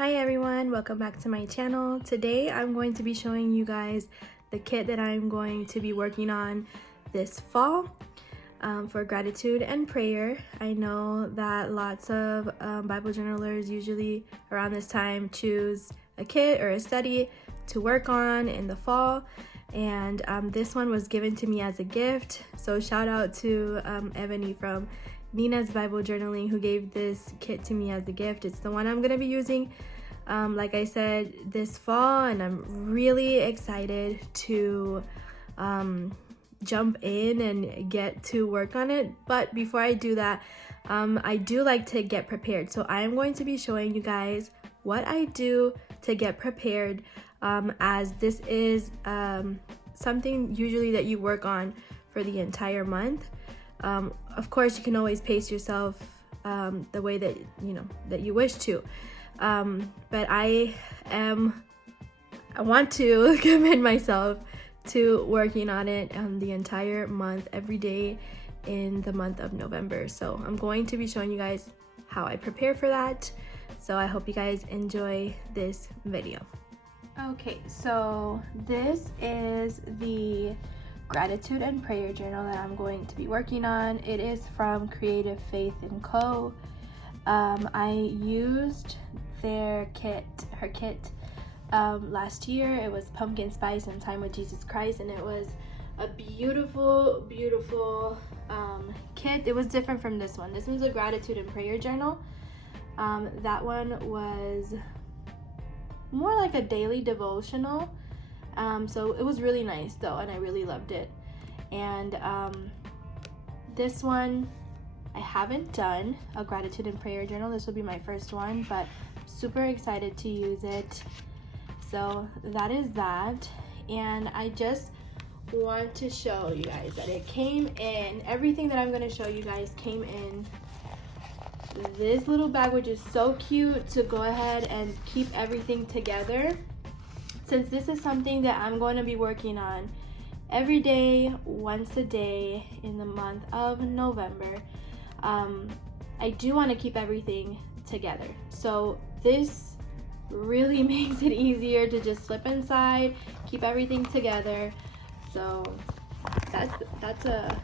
Hi everyone, welcome back to my channel. Today I'm going to be showing you guys the kit that I'm going to be working on this fall for gratitude and prayer. I know that lots of Bible journalers usually around this time choose a kit or a study to work on in the fall, and this one was given to me as a gift. So shout out to Evanny from Nina's Bible Journaling who gave this kit to me as a gift. It's the one I'm going to be using like I said this fall, and I'm really excited to jump in and get to work on it. But before I do that, I do like to get prepared. So I am going to be showing you guys what I do to get prepared, as this is something usually that you work on for the entire month. Of course, you can always pace yourself the way that you wish to, but I want to commit myself to working on it the entire month, every day in the month of November. So I'm going to be showing you guys how I prepare for that. So I hope you guys enjoy this video. Okay, so this is the gratitude and prayer journal that I'm going to be working on. It is from Creative Faith & Co. I used her kit last year. It was pumpkin spice and time with Jesus Christ, and it was a beautiful kit. It was different from this one. This one's a gratitude and prayer journal. That one was more like a daily devotional. So it was really nice though, and I really loved it. And this one, I haven't done a gratitude and prayer journal. This will be my first one, but I'm super excited to use it. So that is that. And I just want to show you guys that it came in, everything that I'm going to show you guys came in this little bag, which is so cute to go ahead and keep everything together. Since this is something that I'm going to be working on every day, once a day in the month of November, I do want to keep everything together. So this really makes it easier to just slip inside, keep everything together. So that's a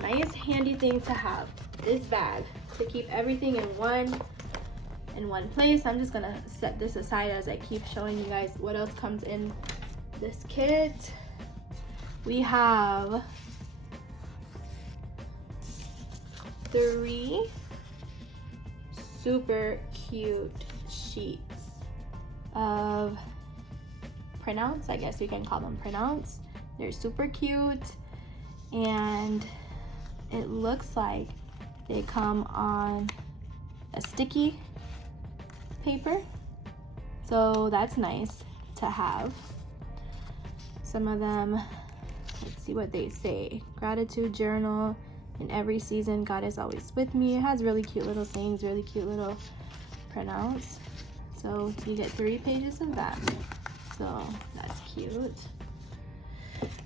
nice handy thing to have, this bag, to keep everything in one place. I'm just gonna set this aside as I keep showing you guys what else comes in this kit. We have 3 super cute sheets of printouts. I guess you can call them printouts. They're super cute, and it looks like they come on a sticky paper, so that's nice to have. Some of them, let's see what they say. Gratitude journal. In every season, God is always with me. It has really cute little sayings, really cute little printouts. So you get 3 pages of that. So that's cute.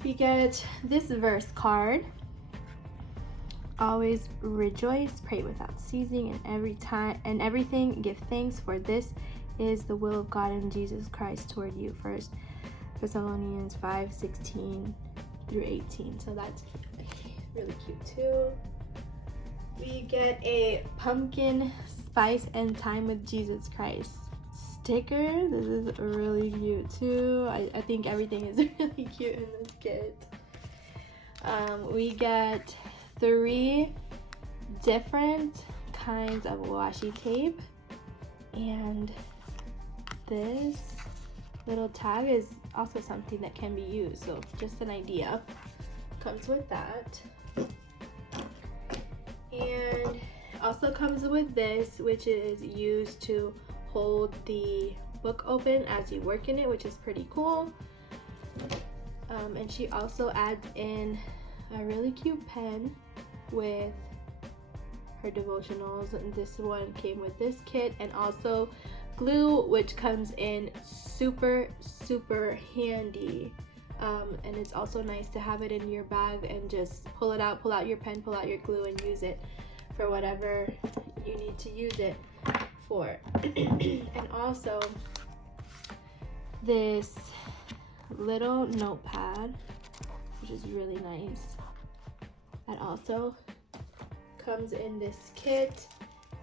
We get this verse card. Always rejoice, pray without ceasing, and everything give thanks, for this is the will of God in Jesus Christ toward you. 1 Thessalonians 5:16 through 18. So that's really cute too. We get a pumpkin spice and time with Jesus Christ sticker. This is really cute too. I think everything is really cute in this kit. We get 3 different kinds of washi tape, and this little tag is also something that can be used, so just an idea comes with that. And also comes with this, which is used to hold the book open as you work in it, which is pretty cool. And she also adds in a really cute pen with her devotionals, and this one came with this kit, and also glue, which comes in super handy. And it's also nice to have it in your bag and just pull out your pen, pull out your glue, and use it for whatever you need to use it for. And also this little notepad, which is really nice. That also comes in this kit.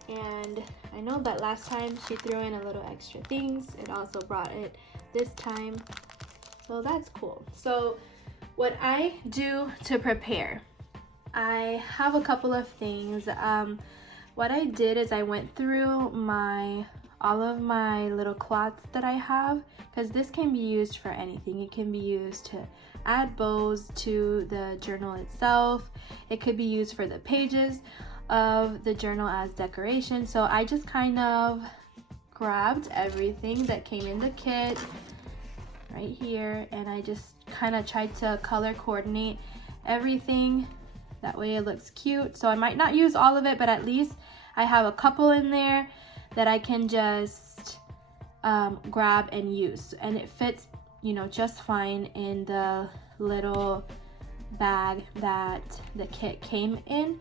And I know that last time she threw in a little extra things. It also brought it this time. So that's cool. So what I do to prepare, I have a couple of things. What I did is I went through all of my little cloths that I have, because this can be used for anything. It can be used to add bows to the journal itself. It could be used for the pages of the journal as decoration. So I just kind of grabbed everything that came in the kit right here, and I just kind of tried to color coordinate everything. That way it looks cute. So I might not use all of it, but at least I have a couple in there that I can just grab and use, and it fits, you know, just fine in the little bag that the kit came in.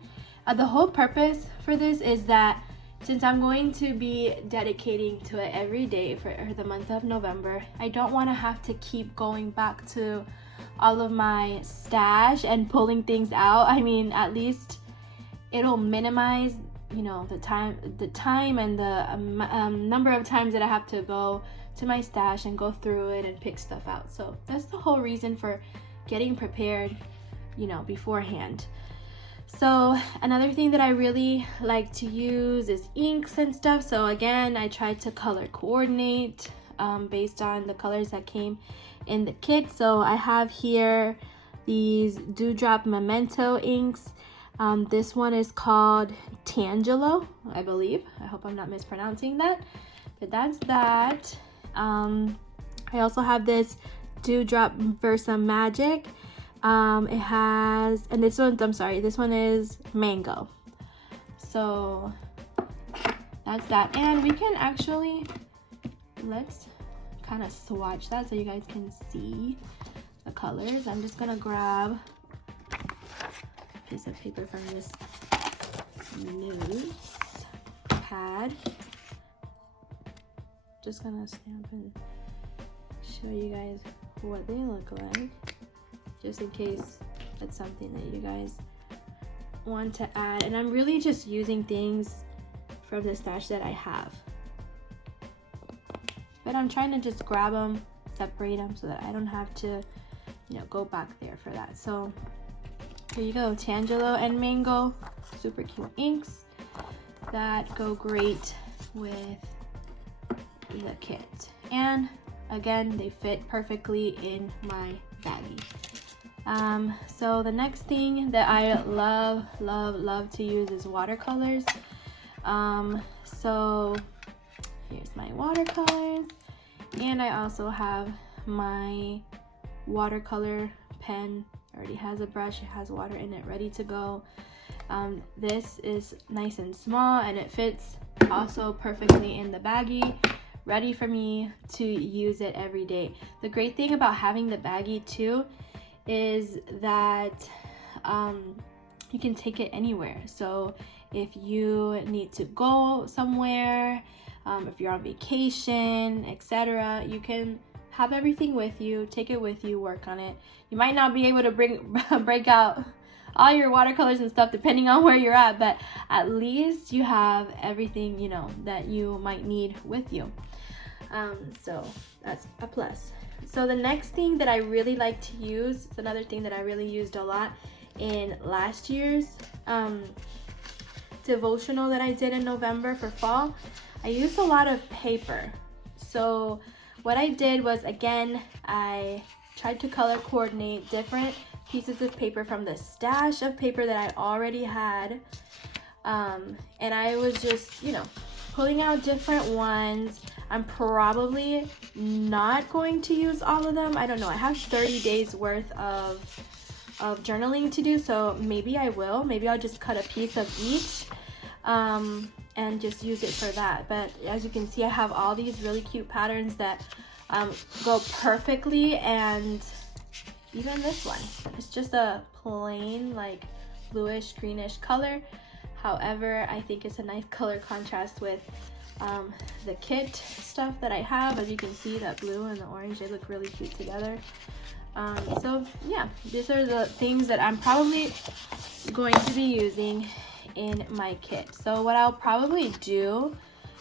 The whole purpose for this is that since I'm going to be dedicating to it every day for the month of November, I don't want to have to keep going back to all of my stash and pulling things out. I mean, at least it'll minimize, you know, the time and the number of times that I have to go to my stash and go through it and pick stuff out. So that's the whole reason for getting prepared, you know, beforehand. So another thing that I really like to use is inks and stuff. So again, I tried to color coordinate based on the colors that came in the kit. So I have here these Dewdrop Memento inks. This one is called Tangelo, I believe. I hope I'm not mispronouncing that, but that's that. I also have this Dewdrop Versa Magic. It has, and this one, I'm sorry, this one is Mango. So that's that. And we can actually, let's kind of swatch that so you guys can see the colors. I'm just gonna grab a piece of paper from this news pad. Just gonna stamp and show you guys what they look like, just in case that's something that you guys want to add. And I'm really just using things from the stash that I have, but I'm trying to just grab them, separate them so that I don't have to, you know, go back there for that. So here you go, Tangelo and Mango, super cute inks that go great with the kit. And again, they fit perfectly in my baggie. So the next thing that I love to use is watercolors. So here's my watercolors, and I also have my watercolor pen. It already has a brush, it has water in it, ready to go. This is nice and small, and it fits also perfectly in the baggie, ready for me to use it every day. The great thing about having the baggie too is that you can take it anywhere. So if you need to go somewhere, if you're on vacation, etc., you can have everything with you, take it with you, work on it. You might not be able to break out all your watercolors and stuff depending on where you're at, but at least you have everything, you know, that you might need with you. So that's a plus. So the next thing that I really like to use, it's another thing that I really used a lot in last year's devotional that I did in November for fall. I used a lot of paper. So what I did was, again, I tried to color coordinate different pieces of paper from the stash of paper that I already had. And I was just, you know, pulling out different ones. I'm probably not going to use all of them. I don't know. I have 30 days worth of journaling to do, so maybe I will. Maybe I'll just cut a piece of each and just use it for that. But as you can see, I have all these really cute patterns that go perfectly, and even this one. It's just a plain, like, bluish, greenish color. However, I think it's a nice color contrast with the kit stuff that I have. As you can see, that blue and the orange, they look really cute together. So yeah, these are the things that I'm probably going to be using in my kit. So what I'll probably do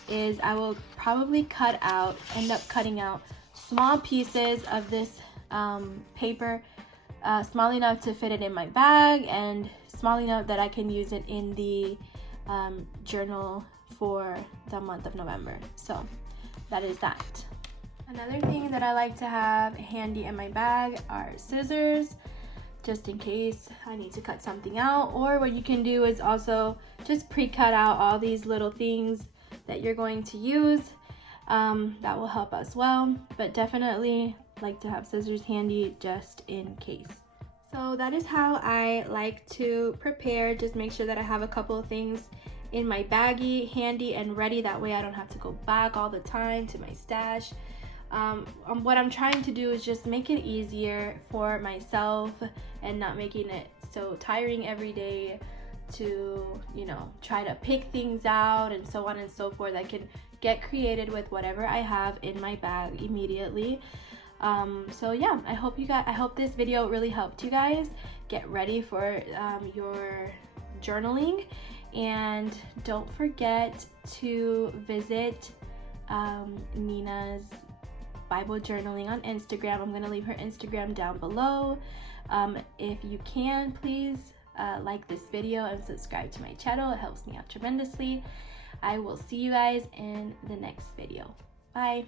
is I will probably end up cutting out small pieces of this paper, small enough to fit it in my bag and small enough that I can use it in the journal for the month of November. So that is that. Another thing that I like to have handy in my bag are scissors, just in case I need to cut something out. Or what you can do is also just pre-cut out all these little things that you're going to use. That will help as well, but definitely like to have scissors handy just in case. So that is how I like to prepare. Just make sure that I have a couple of things in my baggie handy and ready. That way I don't have to go back all the time to my stash. What I'm trying to do is just make it easier for myself and not making it so tiring every day to, you know, try to pick things out and so on and so forth. I can get creative with whatever I have in my bag immediately. So yeah, I hope this video really helped you guys get ready for your journaling. And don't forget to visit Nina's Bible journaling on Instagram. I'm gonna leave her Instagram down below. If you can, please like this video and subscribe to my channel. It helps me out tremendously. I will see you guys in the next video. Bye.